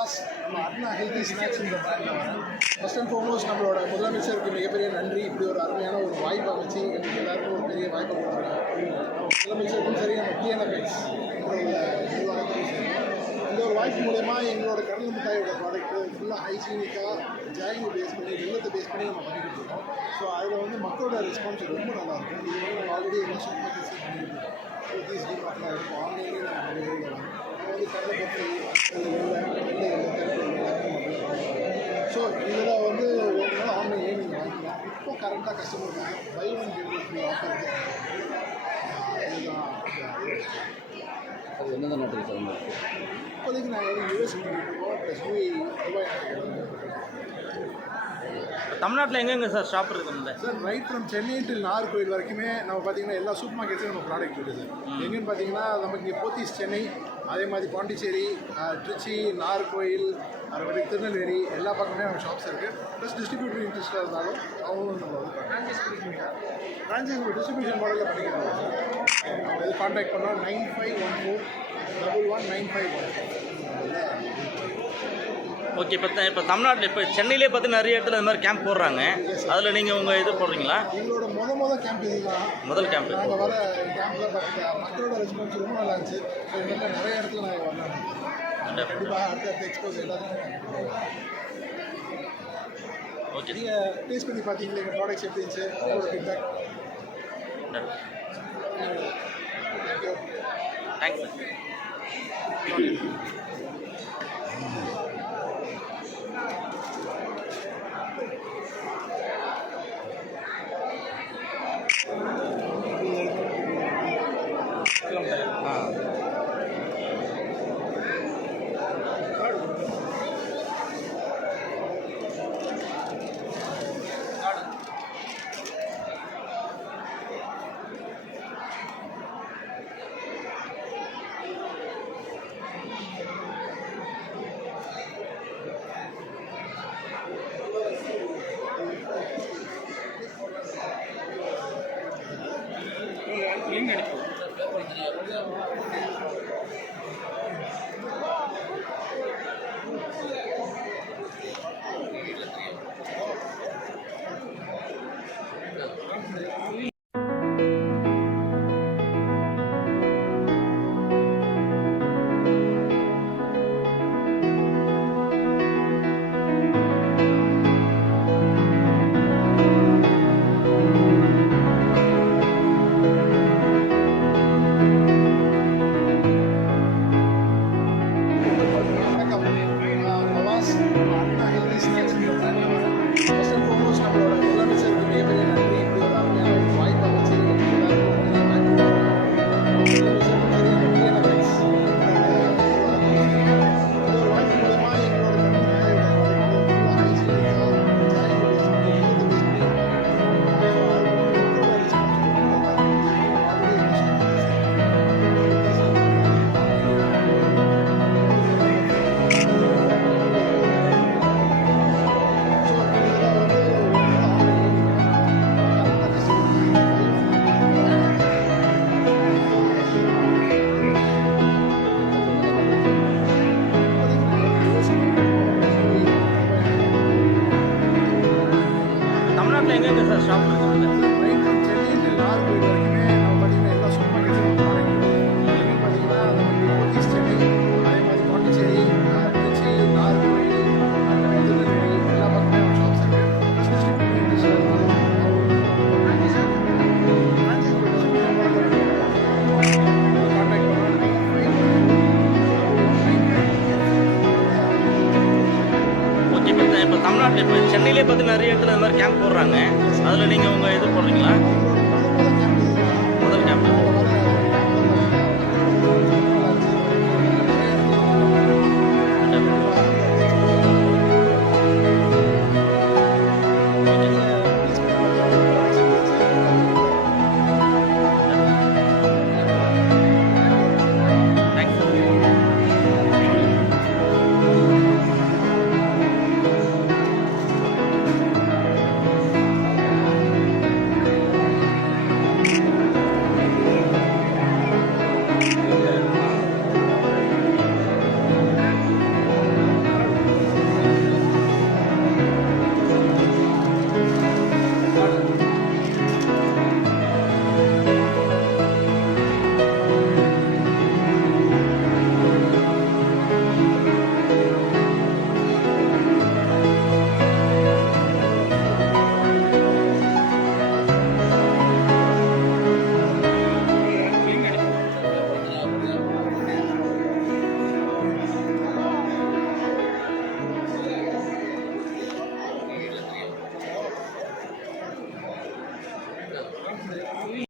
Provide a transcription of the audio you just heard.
நவாஸ் நம்ம அண்ணா healthy snacks இந்த பிராண்டில் வரேன். ஃபர்ஸ்ட் அண்ட் ஃபார்மோஸ்ட் நம்மளோட முதலமைச்சருக்கு மிகப்பெரிய நன்றி. இப்படி ஒரு அருமையான ஒரு வாய்ப்பு அமைச்சு எங்களுக்கு எல்லாருக்கும் ஒரு பெரிய வாய்ப்பை கொடுத்துருக்காங்க. முதலமைச்சருக்கும் சரி, நம்ம டிஎன்எஃப்எக்ஸ் நிர்வாகத்துக்கும் சரி, இந்த ஒரு வாய்ப்பு மூலயமா எங்களோட கடல் மிட்டாயோட ப்ராடக்ட்டு ஃபுல்லாக ஹைஜீனிக்காக ஜாயிங் பேஸ் பண்ணி வெள்ளத்தை பேஸ் பண்ணி நம்ம பண்ணிக்கிட்டு இருக்கோம். ஸோ அதில் வந்து மக்களோட ரெஸ்பான்ஸ் ரொம்ப நல்லாயிருக்கும். இது வந்து நம்ம ஆல்ரெடி எல்லா சூப்பர் மார்க்கெட்ஸும் பண்ணியிருக்கோம். போத்தீஸ் டிமார்ட்லாம் இருக்கும், ஆன்லைன்லேயே நம்ம டெலிவரி வரலாம். நம்ம வந்து கடலை பற்றி ஸோ இதில் வந்து வேணும்னாலும் ஆன்லைன்லேயே நீங்கள் வாங்கிக்கலாம். இப்போ கரெக்டாக கஸ்டமருக்கு buy one get one free offer இதுதான். அது எந்தெந்த நாட்டுக்கு சார்? இப்போதைக்கு நாங்கள் வந்து யூஎஸ் பண்ணிட்டுருக்கோம், ப்ளஸ் துபாய் தமிழ்நாட்டில் எங்கெங்க சார் ஷாப் இருக்குது sir? Right from Chennai to Nagercoil வரைக்குமே நம்ம பார்த்தீங்கன்னா எல்லா சூப்பர் மார்க்கெட்ஸும் நம்ம ப்ராடக்ட் இருக்குது சார். எங்கேன்னு பார்த்தீங்கன்னா நமக்கு இங்கே போத்தீஸ் சென்னை, அதே மாதிரி பாண்டிச்சேரி, திருச்சி, நாகர்கோவில், அதுபடி திருநெல்வேலி எல்லா பக்கமே நம்ம ஷாப்ஸ் இருக்குது. ப்ளஸ் டிஸ்ட்ரிபியூட்டர் இன்ட்ரெஸ்ட்டாக இருந்தாலும் அவங்களும் நம்ம வந்து ஃப்ரான்ச்சைஸ் டிஸ்ட்ரிபியூஷன் மாடலில் பண்ணிக்கிறாங்க சார். நம்ம இது கான்டாக்ட் பண்ணோம் 9514119514. ஓகே. இப்போ தமிழ்நாட்டில் இப்போ சென்னையிலே பார்த்து நிறைய இடத்துல இந்த மாதிரி கேம்ப் போடுறாங்க. அதில் நீங்கள் உங்கள் இது போடுறீங்களா? எங்களோட கேம்ப் இதுதான், முதல் கேம்ப். நாங்கள் வர கேம்பில் பட் மக்களோட ரெஸ்பான்ஸ் ரொம்ப நல்லா இருந்துச்சு. ஸோ இந்த மாதிரி நிறைய இடத்துல நாங்கள் வரலாம். கண்டிப்பாக அடுத்த எக்ஸ்போஸ் எல்லாத்துக்கும். ஓகே. நீங்கள் டேஸ்ட் பண்ணி பார்த்தீங்களா எங்கள் ப்ராடக்ட்ஸ் எப்படி இருந்துச்சு? உங்களோட ஃபீட்பேக். Thanks sir. எங்கெங்க சார் ஷாப் இருக்குது? Right from Chennai to Nagercoil வரைக்குமே நம்ம பார்த்தீங்கன்னா எல்லா சூப்பர் மார்க்கெட்ஸும் நம்ம ப்ராடக்ட் இருக்குது. எங்கேன்னு பார்த்தீங்கன்னா நமக்கு போத்தீஸ் சென்னை, அதே மாதிரி பாண்டிச்சேரி, திருச்சி, நாகர்கோவில், திருநெல்வேலி எல்லா பக்கமே நம்ம ஷாப்ஸ் இருக்குது. ப்ளஸ் டிஸ்ட்ரிபியூட்டர் இன்ட்ரெஸ்ட்டாக இருந்தாலும் கான்டாக்ட் பண்ணோம். ஓகே. இப்போ தமிழ்நாட்டில் இப்போ சென்னையிலே பார்த்து நிறைய இடத்துல இந்த மாதிரி கேம்ப் போடுறாங்க. அதில் நீங்கள் உங்கள் இது போடுறீங்களா?